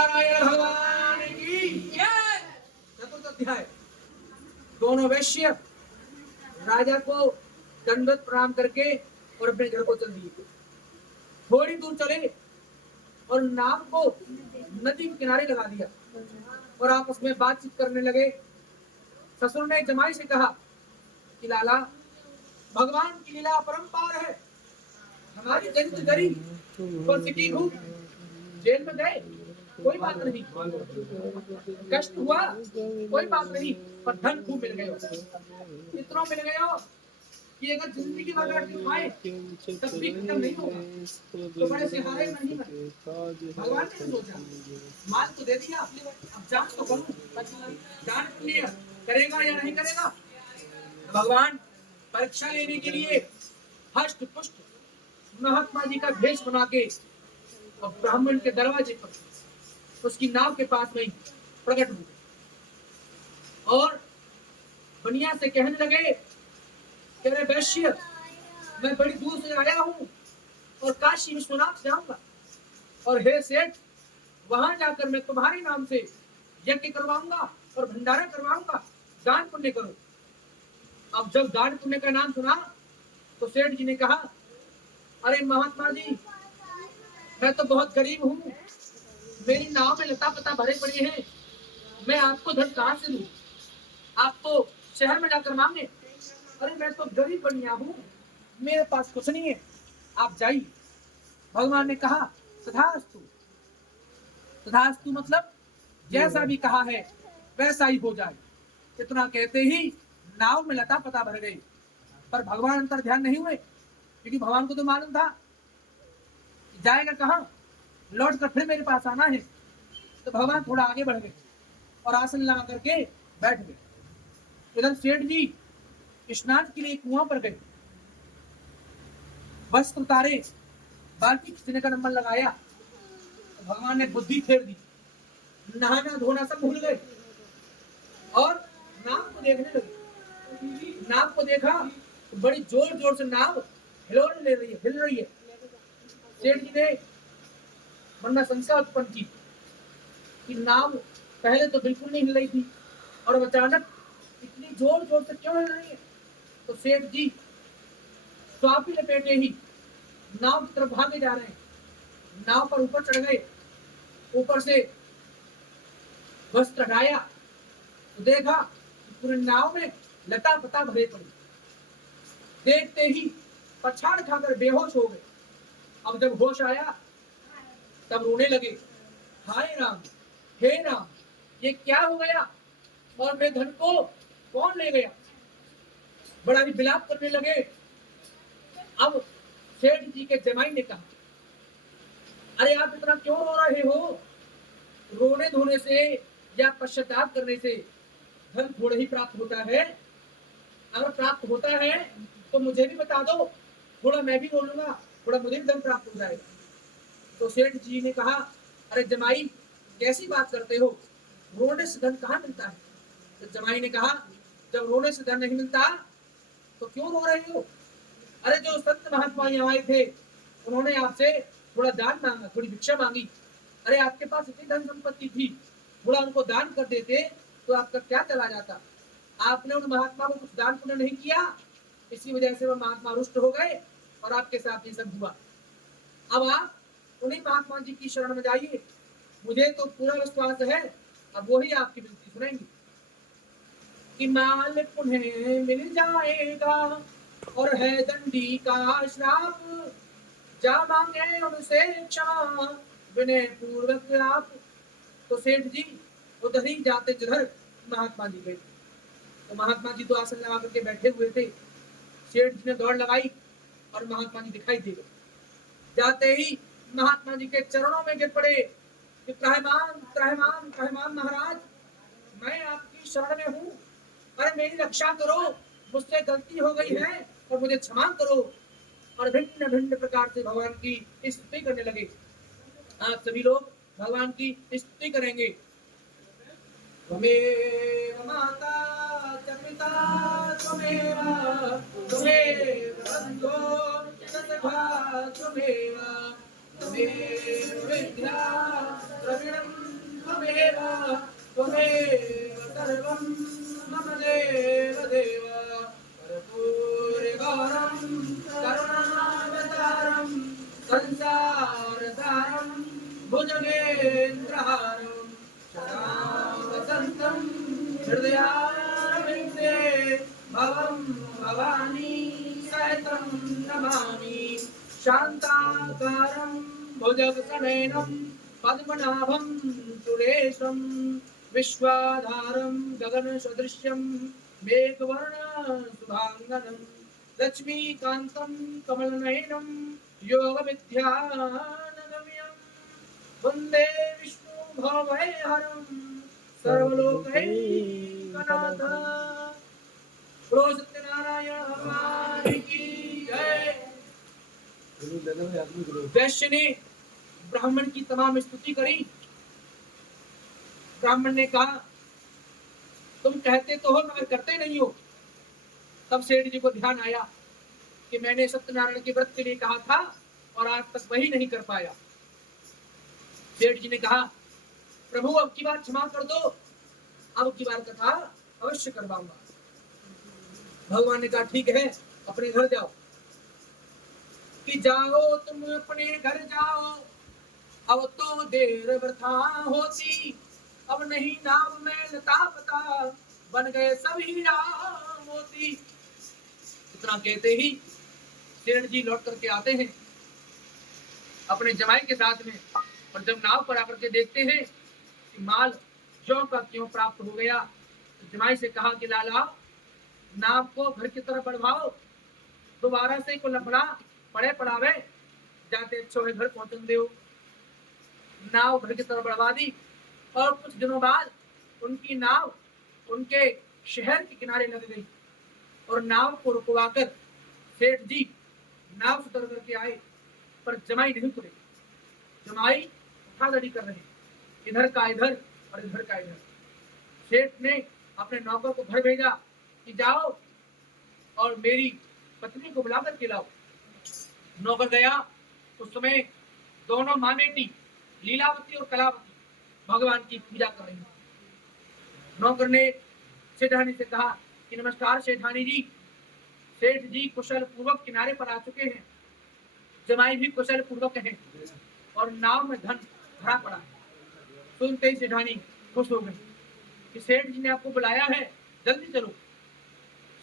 नारायण भगवान की जय। चतुर्थ अध्याय। दोनों वैश्य राजा को दंडवत प्रणाम करके और अपने घर को चल दिए। थोड़ी दूर चले और नाव को नदी के किनारे लगा दिया और आपस में बातचीत करने लगे। ससुर ने जमाई से कहा कि लाला, भगवान की लीला अपरंपार है। हमारी दरिद्र गरीब और सिटी भूख जेल में गए, कोई बात नहीं, कष्ट हुआ कोई बात नहीं, पर धन खूब मिल गए। इतना मिल गया कि अगर जिंदगी भर बैठ के खाए तब भी खत्म नहीं होगा। तो बड़े सिहारे नहीं बने। भगवान ने सोचा, माल तो दे दिया, अब जांच तो करूं, दान पुण्य करेगा या नहीं करेगा। भगवान परीक्षा लेने के लिए हष्ट पुष्ट महात्मा जी का भेष बना के और ब्राह्मण के दरवाजे पर उसकी नाव के पास में प्रकट हुए और बनिया से कहने लगे कि अरे वैश्य, मैं बड़ी दूर से आया हूँ और काशी विश्वनाथ जाऊंगा, और हे सेठ, वहां जाकर मैं तुम्हारे नाम से यज्ञ करवाऊंगा और भंडारा करवाऊंगा, दान पुण्य करो। अब जब दान पुण्य का नाम सुना तो सेठ जी ने कहा, अरे महात्मा जी, मैं तो बहुत गरीब हूँ, मेरी नाव में लता पता भरे पड़े हैं, मैं आपको धन कहाँ से दूं? आप तो शहर में जाकर मांगे। अरे मैं तो गरीब बनिया हूँ, मेरे पास कुछ नहीं है, आप जाइए। भगवान ने कहा, तथास्तु। तथास्तु मतलब जैसा भी कहा है वैसा ही हो जाए। इतना कहते ही नाव में लता पता भर गई, पर भगवान अंतर ध्यान नहीं हुए, क्योंकि भगवान को तो मालूम था जाएगा कहाँ, लौट कर फिर मेरे पास आना है। तो भगवान थोड़ा आगे बढ़ गए और आसन लगा करके बैठ गए। इधर सेठ जी स्नान के लिए कुआं पर गए, वस्त्र उतारे, बाल्टी खींचने का नंबर लगाया, तो भगवान ने बुद्धि फेर दी, नहाना धोना सब भूल गए और नाव को देखने लगे। नाव को देखा तो बड़ी जोर जोर से नाव हिल रही है। सेठ जी ने मन में संशय उत्पन्न की कि नाव पहले तो बिल्कुल नहीं हिल रही थी और अचानक इतनी जोर जोर से क्यों हिल रही है। तो सेठ जी स्वापी लपेटे ही नाव की तरफ भागे जा रहे हैं। नाव पर ऊपर चढ़ गए, ऊपर से वस्त्र हटाया तो देखा कि पूरे नाव में लता पता भरे पड़े। देखते ही पछाड़ खाकर बेहोश हो गए। अब जब होश आया तब रोने लगे, हाय राम, हे राम, ये क्या हो गया और मेरे धन को कौन ले गया। बड़ा ही विलाप करने लगे। अब सेठ जी के जमाई ने कहा, अरे आप इतना क्यों रो रहे हो, रोने धोने से या पश्चाताप करने से धन थोड़ा ही प्राप्त होता है। अगर प्राप्त होता है तो मुझे भी बता दो, थोड़ा मैं भी रो लूंगा, थोड़ा मुझे भी धन प्राप्त हो जाएगा। तो सेठ जी ने कहा, अरे जमाई, कैसी बात करते हो, रोने से धन कहाँ मिलता है। तो जमाई ने कहा, जब रोने से धन नहीं मिलता तो क्यों रो रहे हो। अरे जो संत महात्मा यहाँ आए थे उन्होंने आपसे थोड़ा दान मांगा, थोड़ी भिक्षा मांगी। अरे आपके पास इतनी धन संपत्ति थी, थोड़ा उनको दान कर देते तो आपका क्या चला जाता। आपने उन महात्मा को कुछ दान पुण्य नहीं किया, इसी वजह से वो महात्मा रुष्ट हो गए और आपके साथ ये सब हुआ। अब आप उन्हीं महात्मा जी की शरण में जाइए, मुझे तो पूरा विश्वास है अब वही आपकी विनती सुनेंगे कि माल पुण्य मिल जाएगा और है दंडी का श्राप, जा मांगे उनसे क्षमा विनय पूर्वक आप। तो सेठ जी उधर ही जाते जिधर महात्मा जी गए। तो महात्मा जी तो आसन लगा करके बैठे हुए थे। सेठ जी ने दौड़ लगाई और महात्मा जी दिखाई दे गए। जाते ही महात्मा जी के चरणों में गिर पड़े कि त्रहमान त्रहमान त्रहमान महाराज, मैं आपकी शरण में हूँ, अरे मेरी रक्षा करो, मुझसे गलती हो गई है और मुझे क्षमा करो। और भिन्न भिन्न प्रकार से भगवान की स्तुति करने लगे। आप सभी लोग भगवान की स्तुति करेंगे। त्वमेव माता च पिता त्वमेव, त्वमेव बन्धो च सखा त्वमेव, त्वमेव विद्या द्रविणं मम देव देव कर्पूरगौरं करुणावतारं संसारसारं भुजगेन्द्रहारं सदा वसन्तं हृदयारविन्दे भवं भवानी सहितं नमामि। शान्ताकारं भुजगशयनं पद्मनाभं सुरेशं विश्वाधारं गगनसदृशं मेघवर्णं शुभांगनं लक्ष्मीकान्तं कमलनयनं योगविद्यानगम्यं वन्दे विष्णुभवभयहरं सर्वलोकैकनाथं। बोलो सत्यनारायण भगवान की जय। वैश्य ने ब्राह्मण की तमाम स्तुति करी। ब्राह्मण ने कहा तुम कहते तो हो मगर करते नहीं हो। तब सेठ जी को ध्यान आया कि मैंने सत्यनारायण के व्रत के लिए कहा था और आज तक वही नहीं कर पाया। सेठ जी ने कहा प्रभु अब की बार क्षमा कर दो, अब की बार कथा अवश्य करवाऊंगा। भगवान ने कहा ठीक है अपने घर जाओ। कि जाओ तुम अपने घर जाओ, अब तो देर वृथा होती, अब नहीं नाम में लता पता, बन गए सभी राम मोती। इतना कहते ही सेठ जी लौट करके आते हैं अपने जमाई के साथ में, और जब नाव पर आकर के देखते हैं कि माल ज्यों का त्यों प्राप्त हो गया, तो जमाई से कहा कि लाला नाव को घर की तरफ बढ़वाओ, दोबारा से को लफड़ा पड़े पड़ावे, जाते अच्छो है घर पहुंचन दो। नाव घर की तरफ बढ़वा दी और कुछ दिनों बाद उनकी नाव उनके शहर के किनारे लग गई और नाव को रुकवाकर सेठ जी नाव से उतर करके आए, पर जमाई नहीं उतरे। जमाई उठाधड़ी कर रहे, इधर का इधर और इधर का इधर। सेठ ने अपने नौकर को घर भेजा कि जाओ और मेरी पत्नी को बुला करके लाओ। नौकर गया। उस समय दोनों माँ बेटी लीलावती और कलावती भगवान की पूजा कर रही। नौकर ने सेठानी से कहा कि नमस्कार सेठानी जी, सेठ जी कुशल पूर्वक किनारे पर आ चुके हैं, जमाई भी कुशल पूर्वक है और नाव में धन भरा पड़ा है। सुनते ही सेठानी खुश हो गई कि सेठ जी ने आपको बुलाया है, जल्दी चलो।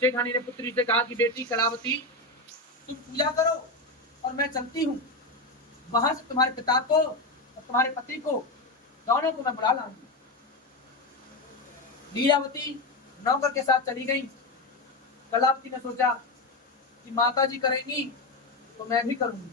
सेठानी ने पुत्री से कहा कि बेटी कलावती तुम पूजा करो और मैं चलती हूँ, वहां से तुम्हारे पिता को और तुम्हारे पति को दोनों को मैं बुला लाऊंगी। लीलावती नौकर के साथ चली गई। कलावती ने सोचा कि माता जी करेंगी तो मैं भी करूंगी,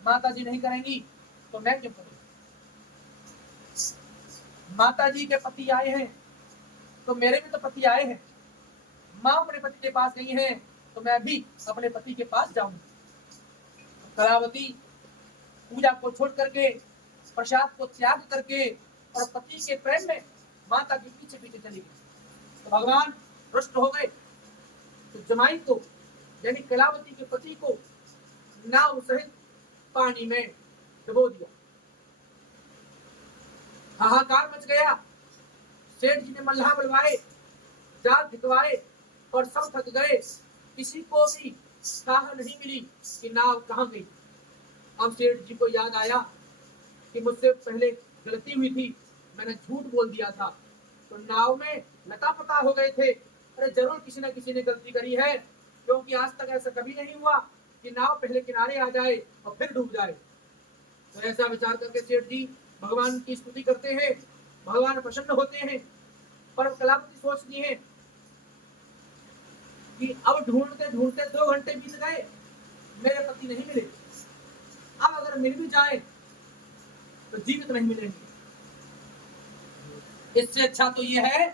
माता जी नहीं करेंगी तो मैं क्यों करूंगी। माता जी के पति आए हैं तो मेरे भी तो पति आए हैं, माँ अपने पति के पास गई है तो मैं भी अपने पति के पास जाऊंगी। कलावती पूजा को छोड़ करके, प्रसाद को त्याग करके और पति के प्रेम में माता के पीछे पीछे चली गई। तो भगवान रुष्ट हो गए। तो जमाई को यानी कलावती के पति को नाव सहित पानी में डुबो दिया। हाहाकार मच गया। सेठ जी ने मल्लाह बुलवाए, जाल भिगवाए और सब थक गए। किसी को भी साह नहीं मिली कि नाव कहाँ गई। अब सेठ जी को याद आया कि मुझसे पहले गलती हुई थी, मैंने झूठ बोल दिया था, तो नाव में लता पता हो गए थे। अरे जरूर किसी न किसी ने गलती करी है, क्योंकि आज तक ऐसा कभी नहीं हुआ कि नाव पहले किनारे आ जाए और फिर डूब जाए। तो ऐसा विचार करके सेठ जी भगवान की स्तुति करते हैं, भगवान प्रसन्न होते हैं। पर कलावती सोचती है कि अब ढूंढते ढूंढते 2 घंटे बीत गए, मेरे पति नहीं मिले, अब अगर मिल भी जाए तो जीवित नहीं मिलेंगे। इससे अच्छा तो यह है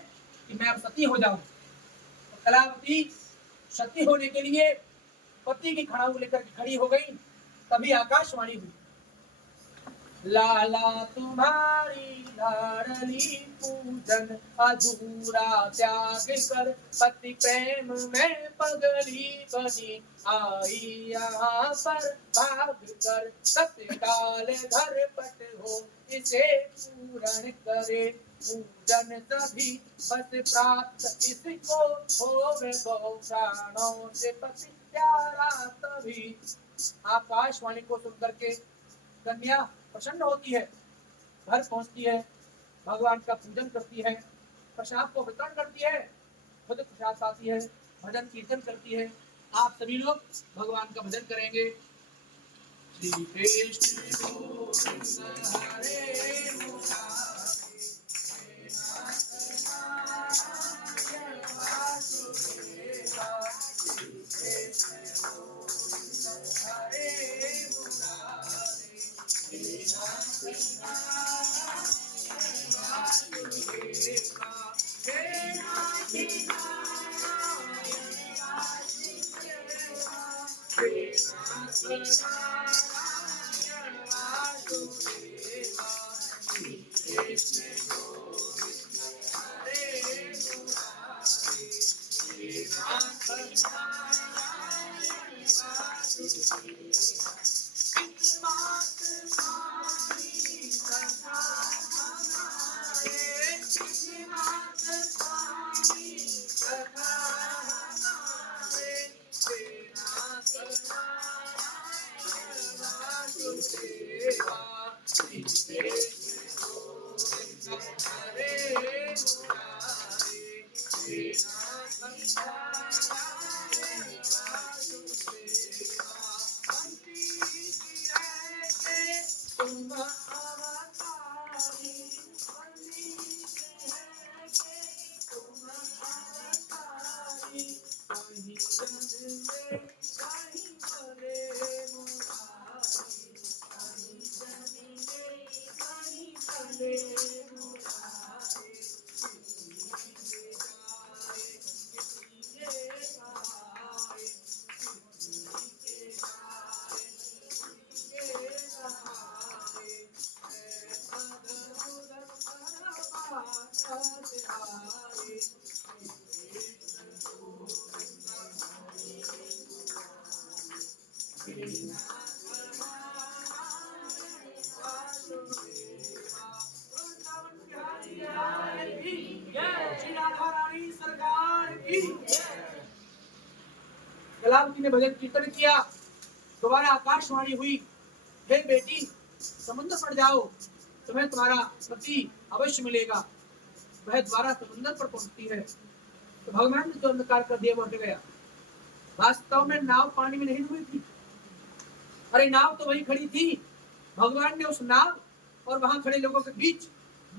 कि मैं अब सती हो जाऊं। तो कलावती सती होने के लिए पति की खड़ाऊ लेकर खड़ी हो गई। तभी आकाशवाणी हुई, लाला तुम्हारी लाडली पूजन अधूरा त्याग कर, पति प्रेम में पगली बनी आई यहाँ पर भाग कर, सत्य काल घर पट हो इसे पूर्ण करे। पूजन सभी बस प्राप्त इसको, होवे गौ प्राणों से पति प्यारा तभी। आकाशवाणी को सुनकर के कन्या प्रसन्न होती है, घर पहुंचती है, भगवान का पूजन करती है, प्रसाद को वितरण करती है, खुद प्रसाद पाती है, भजन कीर्तन करती है। आप सभी लोग भगवान का भजन करेंगे। श्री कृष्ण गोविंद हरे मुरारे, नारायण वासुदेवा, श्री कृष्ण गोविंद हरे मुरारे, श्री राधा रानी सरकार की। कलावती ने भजन कीर्तन किया, दोबारा आकाशवाणी हुई, हे बेटी समुद्र पर जाओ, तुम्हें तुम्हारा पति अवश्य मिलेगा। वह द्वारा समुद्र पर पहुंचती है तो भगवान ने जो अंधकार कर दिया वो हट गया। वास्तव में नाव पानी में नहीं डूबी थी, अरे नाव तो वही खड़ी थी। भगवान ने उस नाव और वहां खड़े लोगों के बीच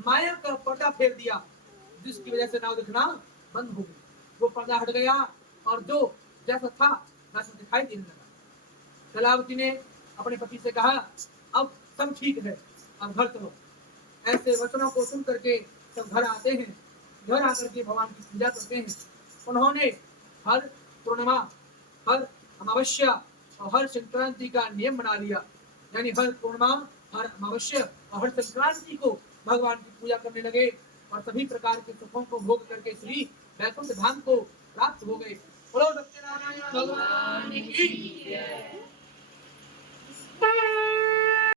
माया का पर्दा फेर दिया, जिसकी वजह से नाव दिखना बंद हो गई। वो पर्दा हट गया और जो जैसा था वैसा दिखाई देने लगा। कलावती ने अपने पति से कहा, अब सब ठीक है, अब घर चलो। ऐसे वचनों को सुन करके सब घर आते हैं, घर आकर के भगवान की पूजा करते हैं। उन्होंने हर पूर्णिमा, हर अमावस्या और हर संक्रांति का नियम बना लिया, यानी हर पूर्णिमा, हर अमावस्या और हर संक्रांति को भगवान की पूजा करने लगे और सभी प्रकार के सुखों को भोग करके श्री वैकुंठ धाम को प्राप्त हो गए। बोलो सत्यनारायण भगवान की।